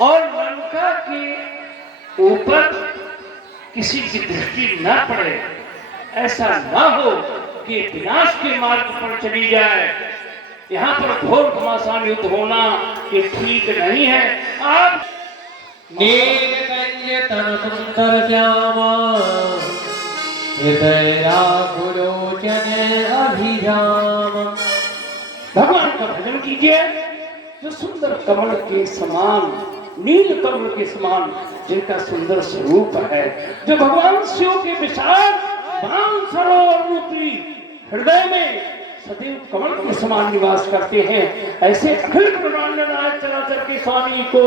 और लंका के ऊपर किसी की दृष्टि न पड़े, ऐसा न हो कि विनाश के मार्ग पर चली जाए। यहाँ पर घोर घमासान युद्ध होना ये ठीक नहीं है। आप नीलकंज तन सुंदर श्यामा हृदय राघुलोचन अभिराम। भगवान का भजन कीजिए जो सुंदर कमल के समान, नील कमल के समान जिनका सुंदर स्वरूप है, जो भगवान शिव के विशाल बाण सरोवर रूपी हृदय में सदैव कमल के समान निवास करते हैं। ऐसे अखिल ब्रह्मांड नायक चराचर के स्वामी को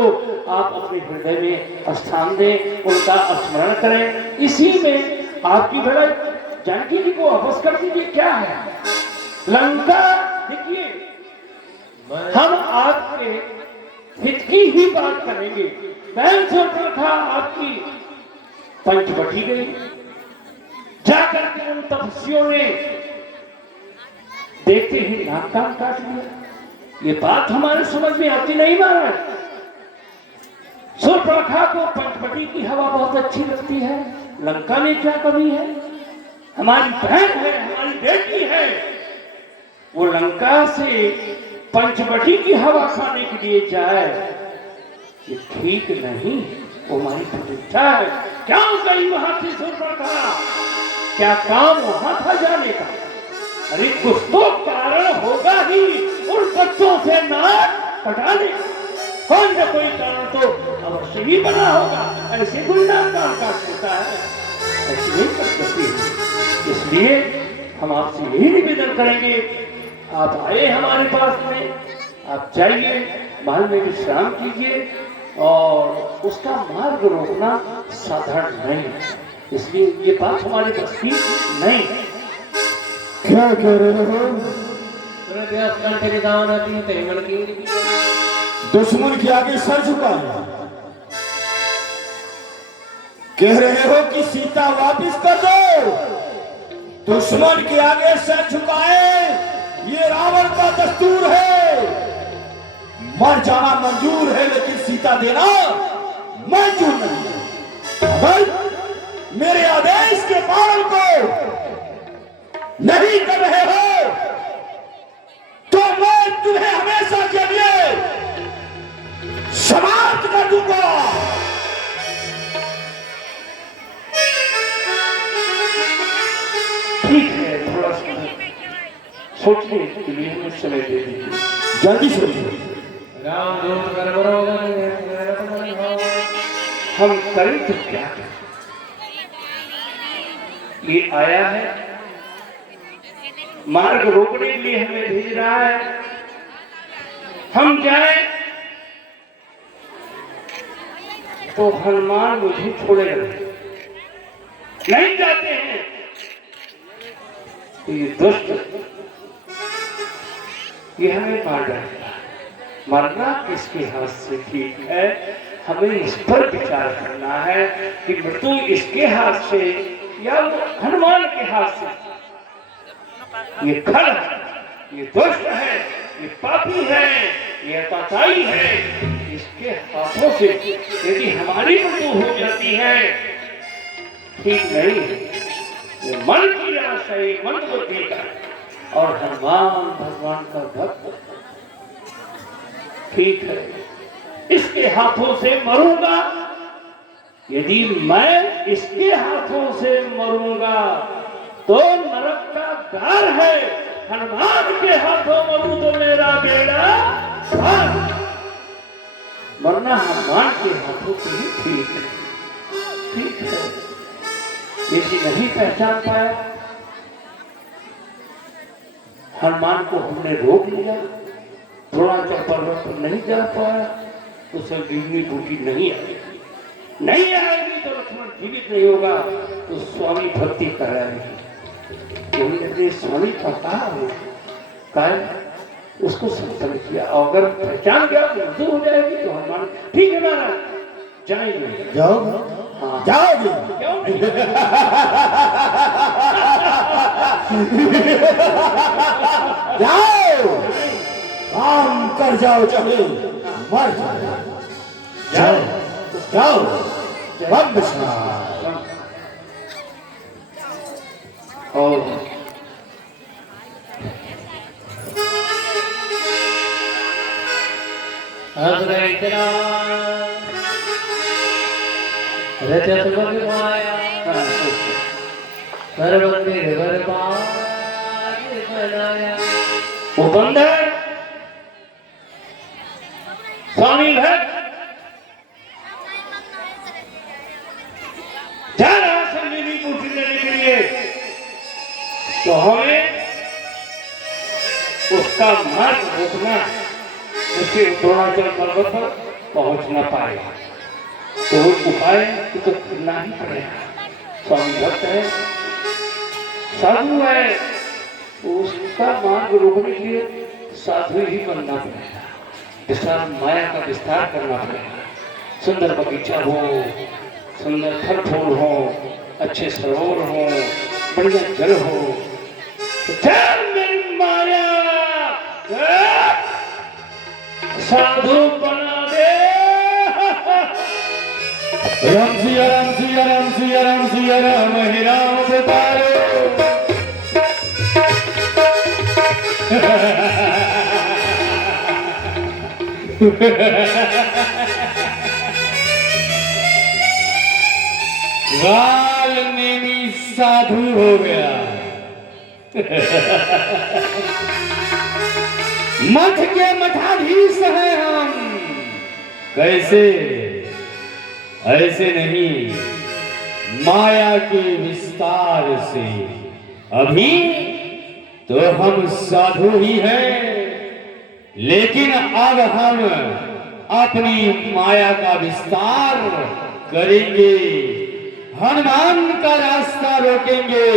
आप अपने हृदय में स्थान दें, उनका स्मरण करें। इसी में आपकी भलाई जानकी जी को वापस कर दीजिए। क्या है लंका? देखिए, हम आपके हित की ही बात करेंगे। पहल से प्रथा आपकी पंचवटी गई, जाकर के उन तपस्वियों ने देखते ही नाक कान काट लिया। ये बात हमारे समझ में आती नहीं महाराज। सुप्रखा को पंचवटी की हवा बहुत अच्छी लगती है, लंका में क्या कमी है? हमारी बहन है, हमारी बेटी है, वो लंका से पंचवटी की हवा खाने के लिए जाए, ये ठीक नहीं। वो हमारी प्रतिष्ठा है। क्या गई वहां से सुप्रखा? क्या काम वहां था जाने का? अरे कुछ तो कारण होगा ही उन बच्चों से नाक कटाने का। कौन सा कोई कारण तो अवश्य ही बना होगा। ऐसे कोई नाक कान काट होता है, ऐसे नहीं कर सकती। इसलिए हम आपसे यही निवेदन करेंगे, आप आए हमारे पास में, आप जाइए, महल में विश्राम कीजिए और उसका मार्ग रोकना साधारण नहीं, इसलिए ये बात हमारी बस की नहीं। क्या कह रहे हो? दुश्मन के आगे सर झुका, कह रहे हो कि सीता वापस कर दो। दुश्मन के आगे सर झुकाए ये रावण का दस्तूर है। मर जाना मंजूर है लेकिन सीता देना मंजूर नहीं। अगर मेरे आदेश के पालन को नहीं कर रहे हो तो मैं तुम्हें हमेशा के लिए समाप्त कर दूंगा। ठीक है, थोड़ा सा सोचने के लिए हमें समय दे दीजिए। जल्दी सोचिए। हम करें तो क्या? ये आया है, मार्ग रोकने के लिए हमें भेज रहा है। हम जाए तो हनुमान मुझे छोड़ेगा, नहीं जाते हैं तो ये दुष्ट ये हमें मार डालेगा। मरना किसके हाथ से ठीक है? हमें इस पर विचार करना है कि मृत्यु इसके हाथ से या वो हनुमान के हाथ से। ये खल है, ये दुष्ट है, ये पापी है, ये अत्याचारी है। इसके हाथों से यदि हमारी मृत्यु हो जाती है ठीक नहीं है। ये मन की आशा है, मन बुद्धि का, और हनुमान भगवान का भक्त ठीक है, इसके हाथों से मरूंगा। यदि मैं इसके हाथों से मरूंगा तो नरक का द्वार है। हनुमान के हाथों मरूं तो मेरा बेड़ा पार। मरना हनुमान के हाथों से ही ठीक है, ठीक है। यदि नहीं पहचान पाया, हनुमान को हमने रोक लिया, द्रोणाचार्य पर्वत पर नहीं जा पाया, तो सब जीवनी बूटी नहीं आएगी, नहीं आएगी तो लक्ष्मण जीवित नहीं होगा, तो स्वामी भक्ति कराएगी। अपने स्वामी का कहा हो उसको संतन किया, और अगर पहचान गया तो हो जाएगी। तो हनुमान ठीक है महाराज जाएंगे। जाओ, हाँ जाओगे? क्यों नहीं? जाओ, काम कर जाओ, चाहे मर जाओ। जाओ जाओ बम विश्राम। और अग्रैतरा रजत बग माया सर्वंदिर बरपार बनाया। वो बंदर स्वामी भक्त जा रहा संजीवनी बूटी लेने के लिए, तो हमें उसका मार्ग रोकना, उसके द्रोणाचल पर्वत पर पहुंच न पाएगा, तो वो उपाय तो करना ही पड़ेगा। स्वामी भक्त है, साधु है, उसका मार्ग रोकने के लिए साधु ही बनना पड़ेगा, विशाल माया का विस्तार करना पड़ेगा। सुंदर बगीचा हो, सुंदर फल फूल हो, अच्छे सरोवर हो, बढ़िया जल हो, चल मेरी माया साधु बना दे। राम सिया राम सिया राम सिया राम सिया राम हे राम अवतारो। वाल्मीकि साधु हो गया। मठ के मठाधीश हैं हम। कैसे? ऐसे नहीं, माया के विस्तार से। अभी तो हम साधु ही हैं, लेकिन अब हम अपनी माया का विस्तार करेंगे, हनुमान का रास्ता रोकेंगे।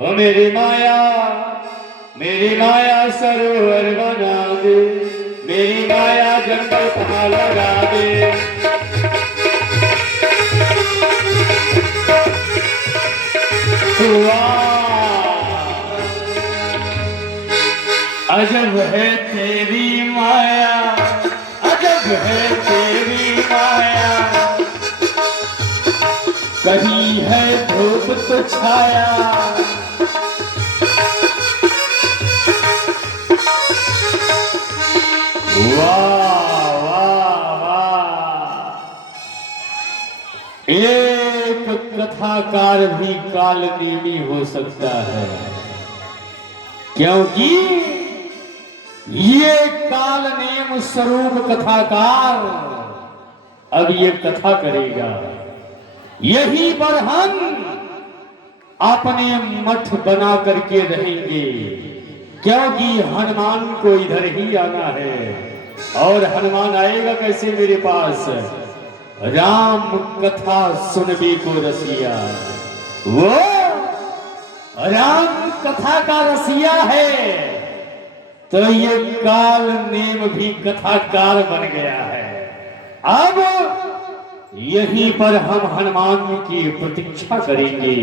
ओ मेरी माया सरोवर बना दे, मेरी माया जंगल पहाड़ लगा दे। अजब है तेरी माया, अजब है तेरी माया, कहीं है धूप तो छाया। वाह वाह वाह, एक कथाकार भी कालनेमी हो सकता है, क्योंकि ये कालनेम स्वरूप कथाकार अब ये कथा करेगा। यहीं पर हम अपने मठ बना करके रहेंगे, क्योंकि हनुमान को इधर ही आना है। और हनुमान आएगा कैसे मेरे पास? राम कथा सुनबे को रसिया, वो राम कथा का रसिया है, तो ये काल नेम भी कथाकार बन गया है। अब यहीं पर हम हनुमान की प्रतीक्षा करेंगे।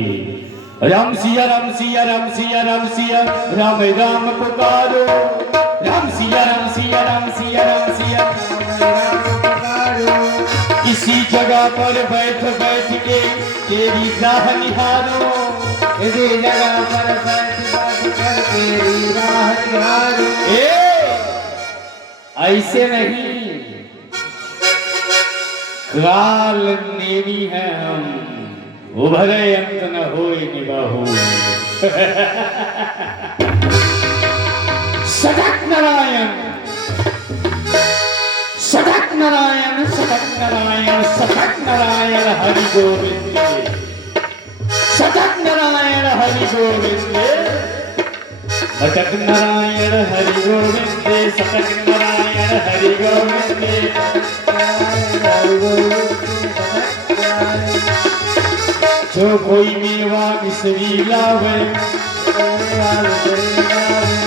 राम सिया राम सिया राम सिया राम सिया राम राम पुकारो, राम सिया राम सिया राम सिया राम सिया पुकारो। इसी जगह पर बैठ बैठ के तेरी राह निहारो, इसी जगह पर बैठ बैठ कर तेरी राह निहारो। ऐसे नहीं, काल नेमी है हम, उभरे अंत न होए निबाहु। सटक नारायण, सटक नारायण, सटक नारायण, सटक नारायण हरि गोविंद, सटक नारायण हरि गोविंद, सटक नारायण हरि गोविंद, सटक नारायण हरि गोविंद। जो कोई मेवा मिश्री लावे,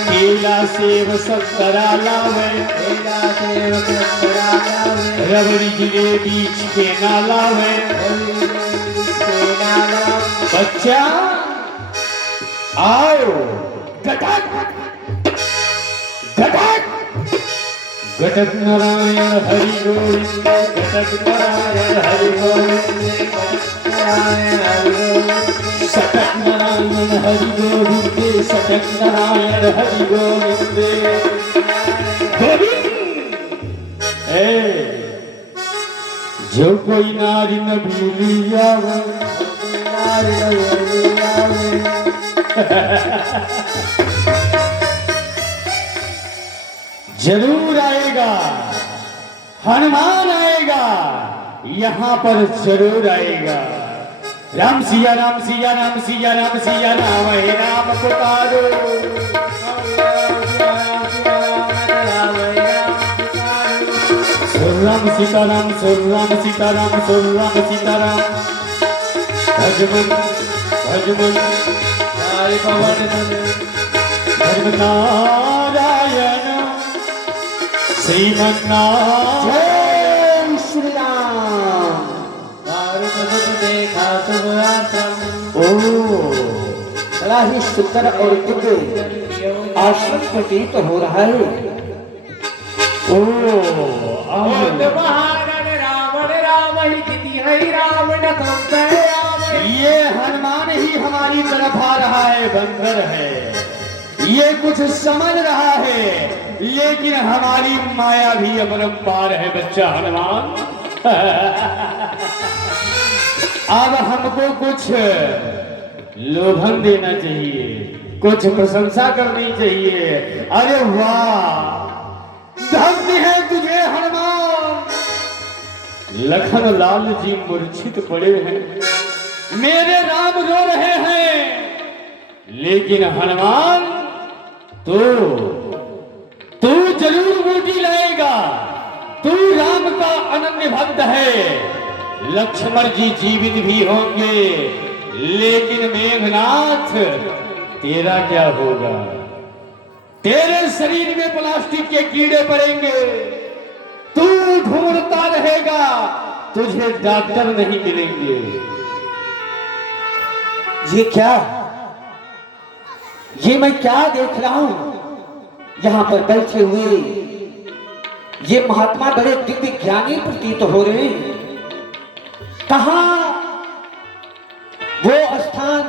केला सेब संतरा लावे, रबड़ी जलेबी छेना लावे। बच्चा आओ, गटक गटक घटक नारायण हरि गोविंद घटक नारायण हरि गोविंद घटक नारायण हरि गोविंद सटक नारायण हरि गोविंद गोविंद जो कोई नारी न भूलिया जरूर आएगा, हनुमान आएगा, यहाँ पर जरूर आएगा। राम सिया राम सिया राम सिया राम सिया राम हे राम पुकारो। राम सीताराम राम सीताराम राम सीताराम भजमन भजमन नारायण धर्म नारायण श्रीमन्नारायण जय श्री राम। देखा ओ बड़ा ही सुंदर और दिव्य आश्रम प्रतीत हो रहा है। ये हनुमान ही हमारी तरफ आ रहा है, बंदर है। ये कुछ समझ रहा है, लेकिन हमारी माया भी अपरंपार है बच्चा हनुमान। अब हमको कुछ लोभन देना चाहिए, कुछ प्रशंसा करनी चाहिए। अरे वाह, धन्य है तुझे हनुमान। लखन लाल जी मूर्छित पड़े हैं, मेरे राम रो रहे हैं, लेकिन हनुमान तू जरूर बूटी लाएगा। तू राम का अनन्य भक्त है। लक्ष्मण जी जीवित भी होंगे, लेकिन मेघनाथ तेरा क्या होगा? तेरे शरीर में प्लास्टिक के कीड़े पड़ेंगे, तू ढूंढता रहेगा, तुझे डॉक्टर नहीं मिलेंगे। ये मैं क्या देख रहा हूं? यहां पर बैठे हुए ये महात्मा बड़े दिव्य ज्ञानी प्रतीत हो रहे हैं। कहां वो स्थान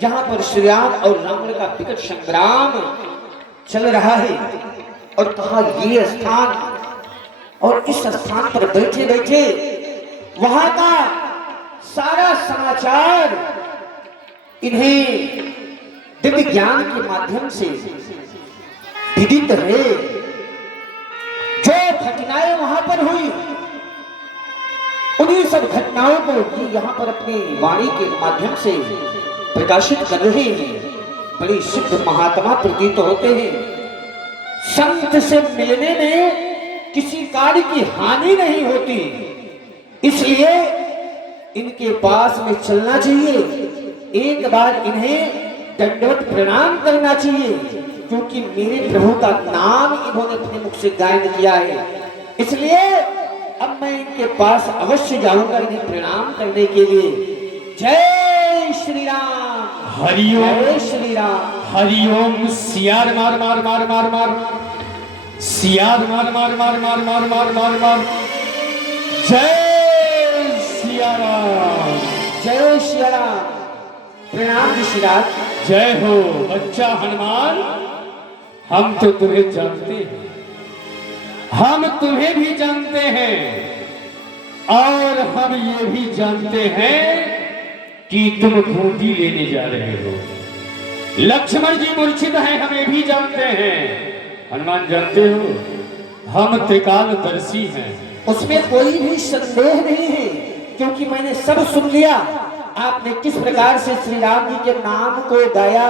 जहां पर श्री राम और रावण का विकट संग्राम चल रहा है, और कहा ये स्थान, और इस स्थान पर बैठे बैठे वहां का सारा समाचार इन्हें दिव्य ज्ञान के माध्यम से विदित है। जो घटनाएं वहां पर हुई, उन्हीं सब घटनाओं को ये यहाँ पर अपनी वाणी के माध्यम से प्रकाशित कर रहे हैं। बड़ी सिद्ध महात्मा प्रतीत होते हैं। संत से मिलने में किसी कार्य की हानि नहीं होती, इसलिए इनके पास में चलना चाहिए। एक बार इन्हें दंडवत प्रणाम करना चाहिए, क्योंकि मेरे प्रभु का नाम इन्होंने अपने मुख से गायन किया है। इसलिए अब मैं इनके पास अवश्य जाऊंगा इन्हें प्रणाम करने के लिए। जय श्री राम, हरिओम, जय श्री राम, हरिओम। सियार मार मार मार मार मार, सियार मार मार मार मार मार मार मार मार। जय सिया राम, जय श्री राम। प्रणाम ऋषिराज। जय हो बच्चा हनुमान। हम तो तुम्हें जानते हैं, हम तुम्हें भी जानते हैं, और हम ये भी जानते हैं कि तुम खूंटी लेने जा रहे हो। लक्ष्मण जी मूर्छित हैं, हम ये भी जानते हैं। हनुमान जानते हो, हम त्रिकालदर्शी हैं। उसमें कोई भी संदेह नहीं है, क्योंकि मैंने सब सुन लिया। आपने किस प्रकार से श्री राम जी के नाम को गाया,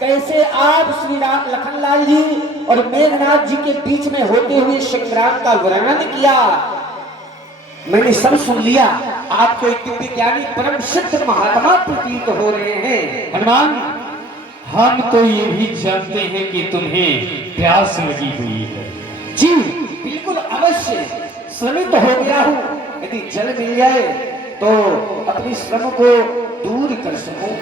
कैसे आप श्री राम लखनलाल जी और मेघनाथ जी के बीच में होते हुए संग्राम का वर्णन किया, मैंने सब सुन लिया। आपको एक दिव्य ज्ञानी परम सिद्ध महात्मा प्रतीत हो रहे हैं। हनुमान, हम तो ये भी जानते हैं कि तुम्हें प्यास लगी हुई है। जी बिल्कुल अवश्य, श्रमित हो गया हूँ। यदि जल मिल जाए तो अपनी श्रम को दूर कर सकूं।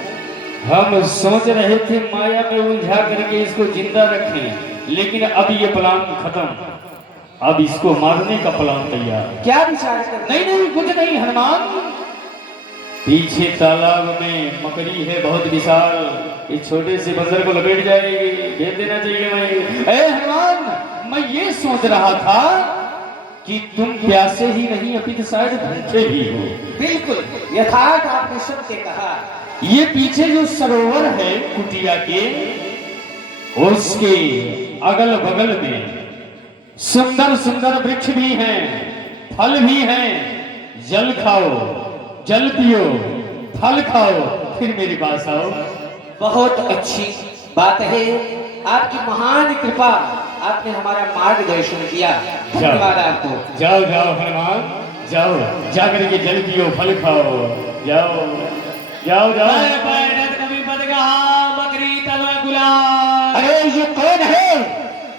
हम सोच रहे थे माया में उलझा करके इसको जिंदा रखें, लेकिन अब ये प्लान खत्म। अब इसको मारने का प्लान तैयार। क्या विचार कर? नहीं नहीं कुछ नहीं हनुमान, पीछे तालाब में मकड़ी है बहुत विशाल, इस छोटे से बंदर को लपेट जाएगी, भेज देना चाहिए। मैं हनुमान, मैं ये सोच रहा था कि तुम प्यासे ही नहीं अपित शायद भूखे भी हो। बिल्कुल यथार्थ आपने सत्य कहा। ये पीछे जो सरोवर है कुटिया के, उसके अगल बगल में सुंदर सुंदर वृक्ष भी हैं, फल भी हैं। जल खाओ, जल पियो, फल खाओ, फिर मेरे पास आओ। बहुत अच्छी बात है, आपकी महान कृपा, आपने हमारा मार्गदर्शन किया, धन्यवाद आपको। जाओ जाओ हनुमान, जाओ जाकर के जल पियो, फल खाओ, जाओ जाओ जाओ। अरे ये कौन है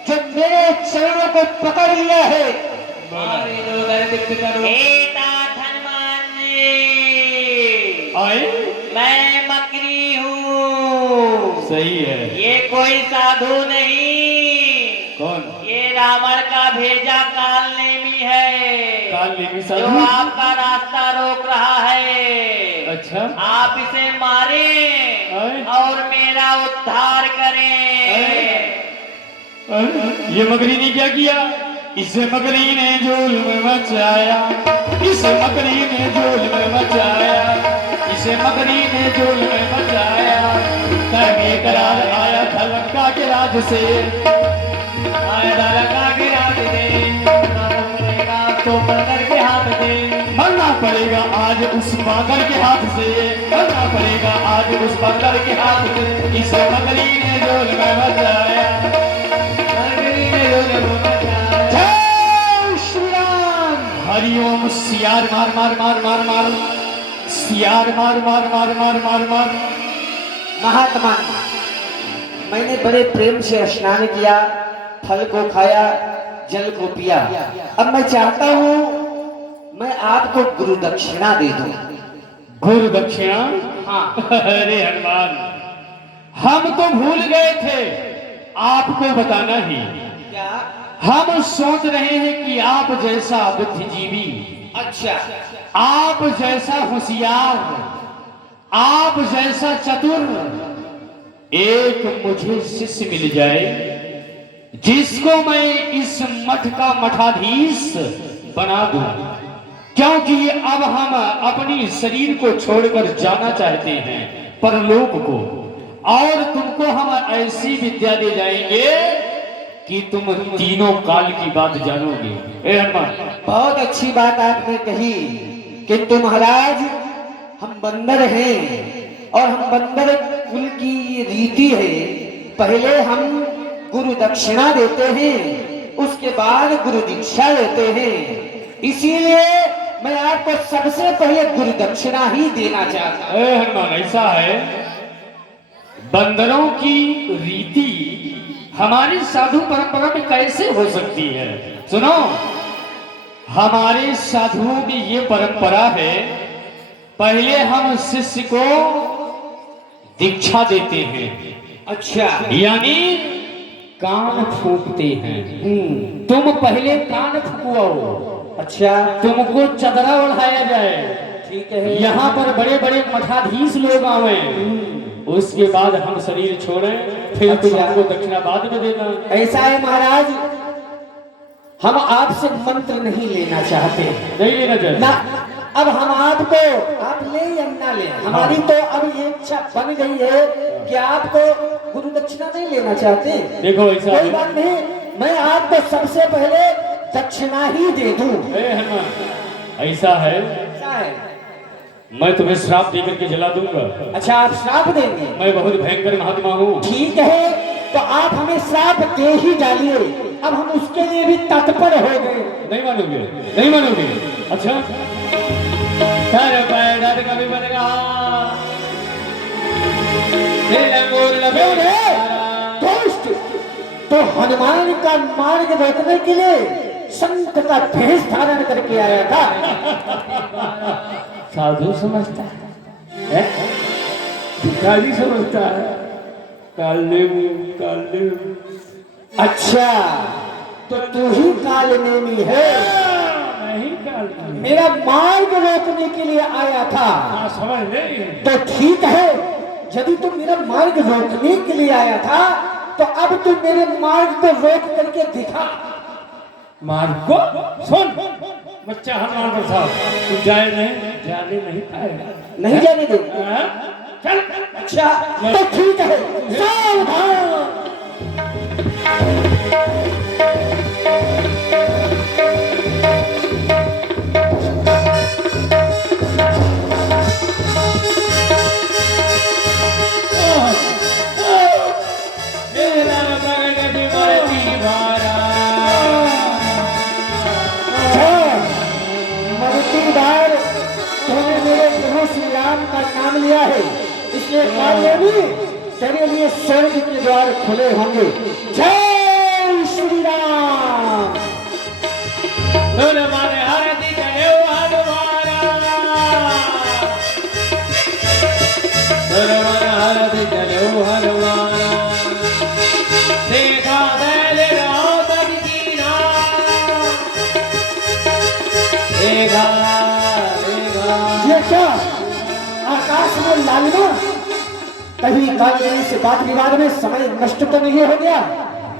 जो मेरे चरणों को पकड़ लिया है? आए, मैं मकरी हूँ। सही है। ये कोई साधु नहीं, कौन? ये रावण का भेजा कालनेमी है, काल नेमी जो साधु? आपका रास्ता रोक रहा है। अच्छा, आप इसे मारें आए? और मेरा उद्धार करें। ये मकरी ने क्या किया? इस मकरी ने जुल्म मचाया, इस मकरी ने जुल्म मचाया, इस मकरी ने जुल्म मचाया। करके करार आया था लंका के राज से, आया था लंका के राज से। तो बंदर के हाथ से मरना पड़ेगा आज उस बांदर के हाथ से, मरना पड़ेगा आज उस बांदर के हाथ से। इस मकरी ने जुल्म मचाया, मकरी ने जुल्म मचाया। जय श्री राम। हरिओम। सियार मार मार मार मार मार, सियार मार मार मार मार मार मार। महात्मा, मैंने बड़े प्रेम से स्नान किया, फल को खाया, जल को पिया। अब मैं चाहता हूँ मैं आपको गुरु दक्षिणा दे दूं। गुरु दक्षिणा? हाँ। अरे हनुमान, हम तो भूल गए थे आपको बताना ही। क्या? हम सोच रहे हैं कि आप जैसा बुद्धिजीवी, अच्छा, आप जैसा होशियार, आप जैसा चतुर एक मुझे शिष्य मिल जाए, जिसको मैं इस मठ का मठाधीश बना दूं। क्योंकि अब हम अपनी शरीर को छोड़कर जाना चाहते हैं परलोक को, और तुमको हम ऐसी विद्या दे जाएंगे कि तुम तीनों काल की बात जानोगे। ए हनुमान, बहुत अच्छी बात आपने कही, किंतु महाराज हम बंदर हैं और हम बंदर कुल की ये रीति है, पहले हम गुरु दक्षिणा देते हैं, उसके बाद गुरु दीक्षा लेते हैं। इसीलिए मैं आपको सबसे पहले गुरु दक्षिणा ही देना चाहता हूं। ए हनुमान, ऐसा है, बंदरों की रीति हमारी साधु परंपरा में कैसे हो सकती है? सुनो, हमारे साधुओं की ये परंपरा है, पहले हम शिष्य को दीक्षा देते हैं। अच्छा, यानी कान फूंकते हैं। तुम पहले कान फुकवाओ, अच्छा, तुमको चदरा ओढ़ाया जाए, ठीक है। यहाँ पर बड़े बड़े मठाधीश लोग आवे, उसके बाद हम शरीर छोड़ें, फिर तुम अच्छा। हमको दक्षिणा बाद में देना। ऐसा है महाराज, हम आपसे मंत्र नहीं लेना चाहते नहीं लेना चाहिए ना। अब हम आपको, आप ले या ना ले, हमारी तो अब ये इच्छा बन गई है कि आपको गुरु दक्षिणा नहीं लेना चाहते। देखो ऐसा कोई है, बात नहीं, मैं आपको सबसे पहले दक्षिणा ही दे दूं। ए हनुमान, ऐसा है, ऐसा है। मैं तुम्हें श्राप देकर के जला दूंगा। अच्छा, आप श्राप देंगे? मैं बहुत भयंकर महात्मा हूँ। ठीक है, तो आप हमें श्राप दे ही डालिए, अब हम उसके लिए भी तत्पर हो गए। नहीं मानोगे? नहीं मानोगे? अच्छा, सर पैर कभी बन रहा, क्यों रे? दोस्त, तो हनुमान का मार्ग रोकने के लिए संत का भेष धारण करके आया था। साधु समझता है, भिखारी समझता है, काल ले। अच्छा, तो तू ही कालनेमी है। नहीं काल मेरा मार्ग रोकने के लिए आया था। हाँ समझ ले। तो ठीक है, यदि तू मेरा मार्ग रोकने के लिए आया था तो अब तू मेरे मार्ग को रोक करके दिखा। मार्ग को सुन बच्चा हनुमान प्रसाद, तू जाने नहीं पाएगा। नहीं जाने दे। हाँ? चल। अच्छा तो ठीक है, सावधान। तूने मेरे प्रभु श्री राम का नाम लिया है, इसलिए कालनेमी तेरे लिए स्वर्ग के द्वार खुले होंगे। जय श्री राम। ये क्या आकाश में लालिमा? कहीं कालनेमी से बात विवाद में समय नष्ट तो नहीं हो गया?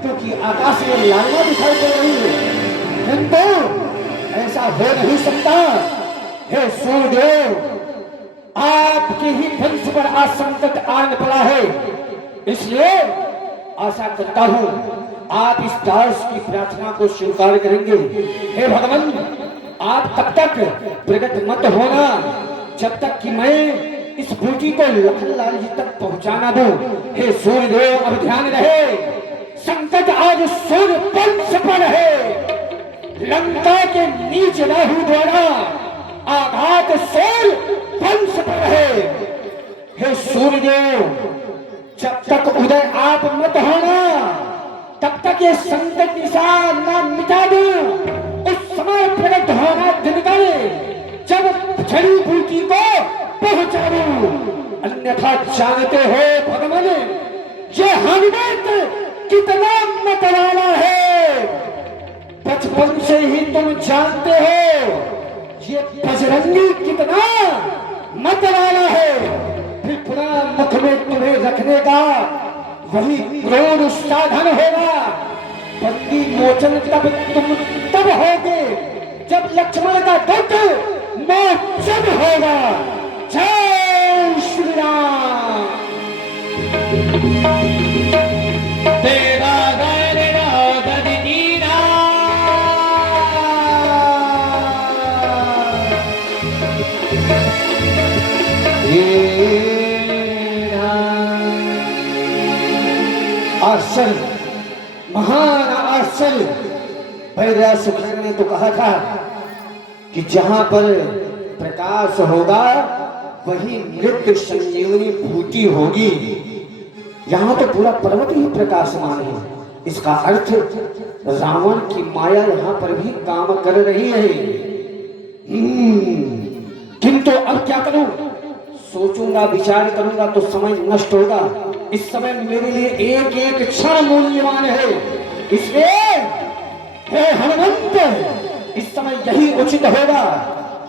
क्योंकि आकाश में लालिमा दिखाई दे रही है, किंतु ऐसा हो नहीं सकता। हे सूर्यदेव, आपके ही वंश पर आज संकट आन पड़ा है, इसलिए आशा करता हूं आप इस दास की प्रार्थना को स्वीकार करेंगे। हे भगवान, आप तब तक प्रकट मत होना जब तक कि मैं इस बूटी को लखनलाल जी तक पहुंचाना दूं। हे सूर्यदेव, अब ध्यान रहे, संकट आज सूर्य वंश पर है। लंका के नीच राहु द्वारा आघात सूर्य वंश पर है। हे सूर्यदेव, जब तक उदय आप मत होना तब तक ये संकट निशान न मिटा दो। उस समय प्रकट होना दिन करे जब जड़ी बूटी को पहुंचा दो। अन्यथा जानते हो भगवान, ये हनुमंत कितना मतवाला है। बचपन से ही तुम जानते हो ये बजरंगी कितना मतवाला है। त्रिपुरा मुख में तुम्हें रखने का वही क्रोध साधन होगा। बंदी मोचन तब होगे जब लक्ष्मण का दुख मोचन होगा। जय श्री राम। तेरा गैर दीना आश्चर्य, महान आश्चर्य। भैरव सुखदेव ने तो कहा था कि जहां पर प्रकाश होगा वही मृत्यु संजीवनी भूति होगी। यहाँ तो पूरा पर्वत ही प्रकाशमान है। इसका अर्थ रावण की माया यहाँ पर भी काम कर रही है। किंतु अब क्या करूं? सोचूंगा, विचार करूंगा तो समय नष्ट होगा। इस समय मेरे लिए एक एक क्षण मूल्यवान है, इसलिए हे हनुमंत, इस समय यही उचित होगा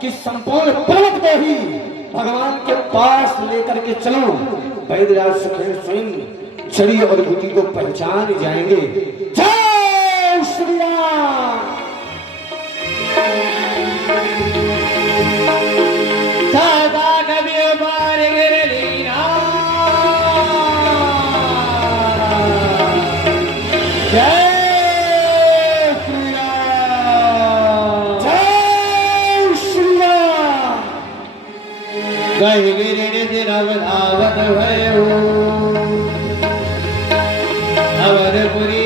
कि संपूर्ण पर्वत को ही भगवान के पास लेकर के चलो। वैद्यराज सुखेन स्वयं छड़ी और बूटी को पहचान जाएंगे। जय श्री राम। सदा कभी बार गिरलीना जय श्री राम। जय श्री राम। गहि गिरिनि दिनवधावत भयो अवरपुरी